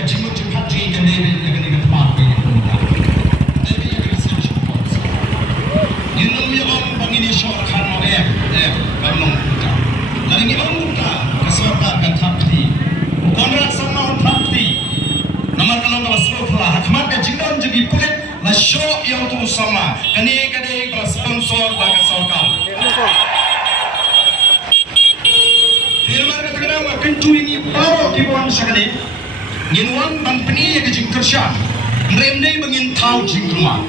kajimut cepat jadi kan dia kena tempat ini pun. Jadi dia kena solution policy. Ini ni orang bangini syok kan mau bangun kita. Dari ni orang kita kesuatan kan tapti. Konrad sama tapti. Nama kalau kau seluruh hakmat kajingan jadi kulit la syok yang tu sama. Kani kalau sponsor bagi sorkar. Firman katakan akan ini baru kibuan sekali. Nginuan company yang kejing kerja. Mereka bangin tahu jingkuma.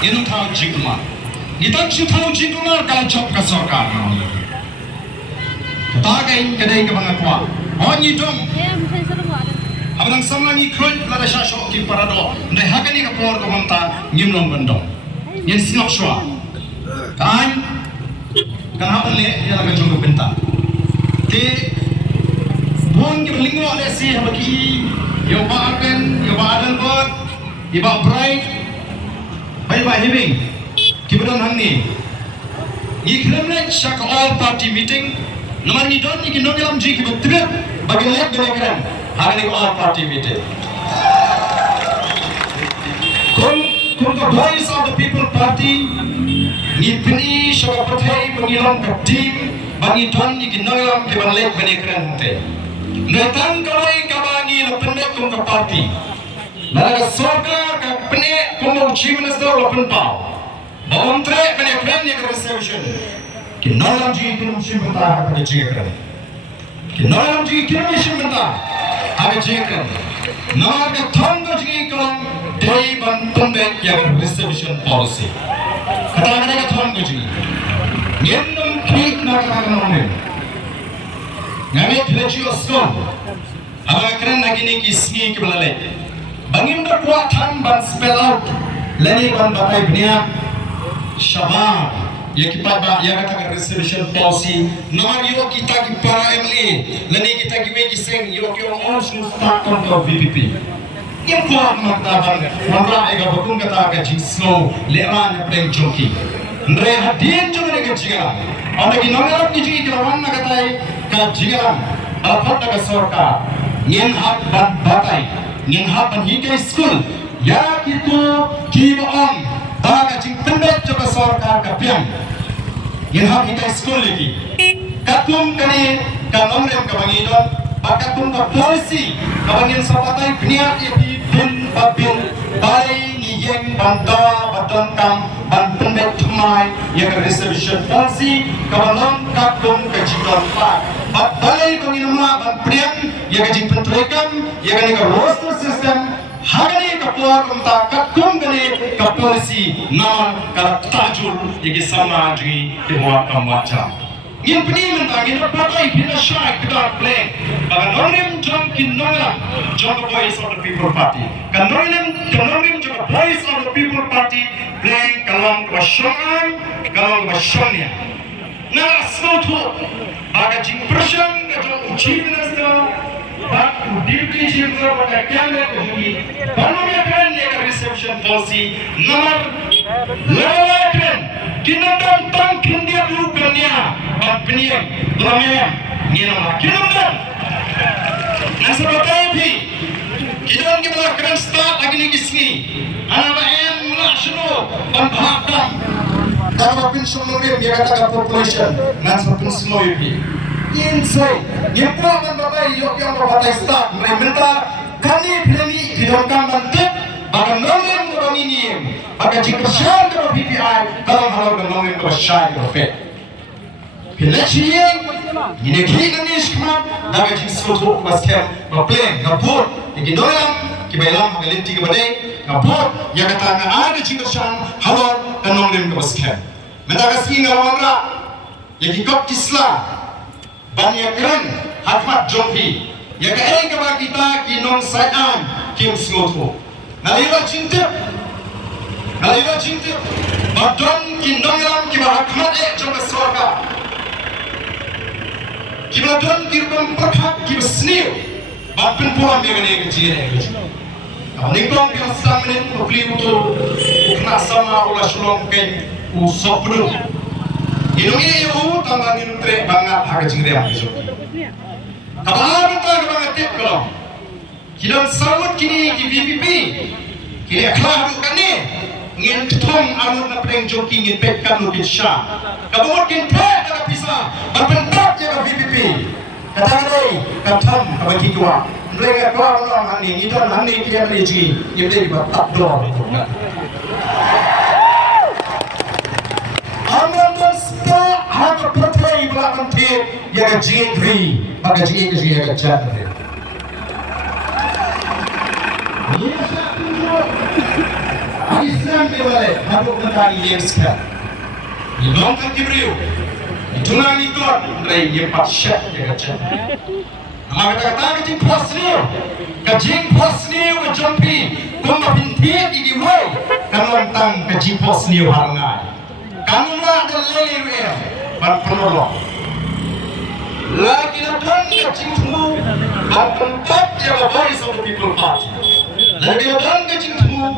Ini tahu jingkuma. Kita tahu jingkuma kalau job ke sorkar. Kita kain kedai ke bangga kuat. Oh ni dong. Abang sama ni kroid lada syashok ki parado. Mereka hakani ke por ke bangta ngimlong bendong. Yang sinok shua. Kain. Kenapa le dia lagi jongkok bentang. Ti buang ke linggo ada si bagi yo Ardent buat iba bright baik hibing kiburan hangni ikramlet shak all party meeting nomor ni don ni nogelam ji kibut tibet bagi lek benekan hari all party meeting kun the voice of the people party ni pini shak pathai bangilong ka team bagi don ni nogelam kiban lek benekan te Datang kawai kabangi lependek kum ke parti. Lalu sorga ke penek kum chief minister lepen pau. Bawang trek penek plan yang resolution. Kinalam ji kum chief mentah ada jengkeran. Kinalam ji kum chief mentah ada jengkeran. Nama ke thong ke ji kum day ban pendek yang resolution policy. Kata ke thong ke ji. Ngendam klik nak orang Ngami religious school. Abang keren lagi ni kisni kebelalai. Bangim berkuatan ban spell out. Lani ban batai bnia. Syabab. Ya kita kata resolution policy. Nomor yo kita ki para MLA. Lani kita ki seng yo all should start on the VPP. Yang kuat maktabang. Mara ega bakung kata ke slow leran yang joki. Ndre hadin jo ne ke jiga. Ada ki nomor ki ji kawan na katai ka jigaram alfat ka sorkar ngin hak ban batai ngin hak ban hike school ya kitu kibaon baga jing pendek ka sorkar ka pian ngin hak hike school lagi katum kani ka nomrem ka bangidon bakatum ka policy ka bangin sapatai pniat iti bin babin bai ni yeng banda badon kam ban pendek tumai yang resolution policy kabalong katum ka jidon pak balai penginama ban priang yang kajing pentrekam yang kani ka roster system hagani ka puar unta katum kani ka policy non ka tajul yang sama ji dewa kamacha ngin peni mentang ngin pakai pina shy kita play bagan norim jong kin noram jong the voice of the people party kan norim jong the voice of the people party play kalong wasyong kalong wasyonya na snotu baga jing persyang ka jong chief minister bak deputy chief minister pada cabinet jadi banomya kan ne ka reception policy nomor lewatkan kinandam tang kindia rupanya peniang ramai ni nama kinandam nasa batai bhi kidan ke bawah keren start lagi ni kisni anak em nasional pembahagam kalau pensiun murid dia kata population nasa pensiun bhi insai yang kuat dan batai yang batai start mereka kali pilih hidupkan bantet bagan nomor orang ini bagan jika syar ke PPI kalau halau dan nomor ke syar ke FED Kelechian, ini kita ni sekarang dah jadi sesuatu macam plan, ngapur, ikindoyam, kibailam, ngalinti kibadai, ngapur, yang kata ada jika syang halau dan nomor ke macam. Mendapat sih ngawangra, yang kikop kisla, banyak keren, hakmat jopi, yang kaya kepada kita kinong sayang, kim sesuatu. Nalaiwa cinta, badon kindoyam kibar hakmat jomba sorga. Kita tuan kirban perkat kita sendiri, bapun puan dia kena kecil ni. Nikong kita sedang menin beli untuk kena sama ulah sulung kain usop dulu. Ini tanggal ini trek banget harga cingriam besok. Kalau kita banget tip kalau Kita sawat kini di VPP. Kita kelah kan ni. Ngin thom amut na preng joki ngin pet kan lu kisah. Kabut kin pet na pisah. Berpentak je ke VPP. Kata ni katam kabaki dua. Mereka keluar orang ni. Itu orang ni kita lagi. Kita di batak dor. Amran dan spah harga pertai belakang ti. Ia jendri. Maka jendri ia jendri. Islam boleh habuk mentari yang sekat. Ilong kan kibriu. Itulah itu dari yang pasyak yang kacau. Nama kata-kata kecing pasniu, kecing pasniu kejampi, kumma pintiak di way, kamu tang kecing pasniu harangai. Kamu lah ada lele berpenolong. Lagi datang kecing temu, dan tempat yang voice of the people party. Lagi datang kecing temu.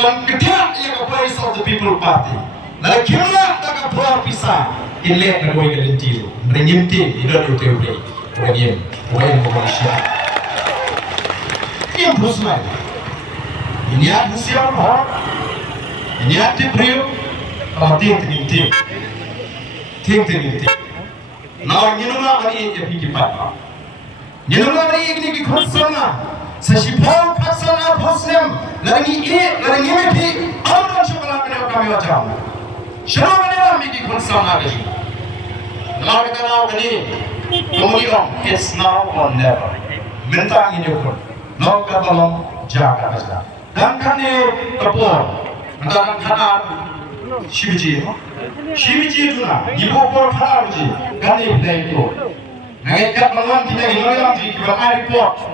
Pangketiak yang voice of the people party. Lalu kira tak keluar pisah. Inlet nak buat kelentir. Menyimti tidak diutai. Bukan Malaysia. Ini pusat. Ini ada siapa? Ini ada beliau. Ting. Nah, ini nama ini yang dipakai. Ini nama ini dikonserna. Sesipau kasana Muslim. Lagi mesti orang sekolah kami wajah. Siapa yang mesti konserna lagi? Nama kita nama ini. Kemudian, it's now or never. Minta ini pun. Nak tolong jaga saja. Dan kami kapur. Minta kanar Shibiji itu na. Ibu kapur kanar je. Kami play itu. Nanti kat malam kita ini orang je kita report.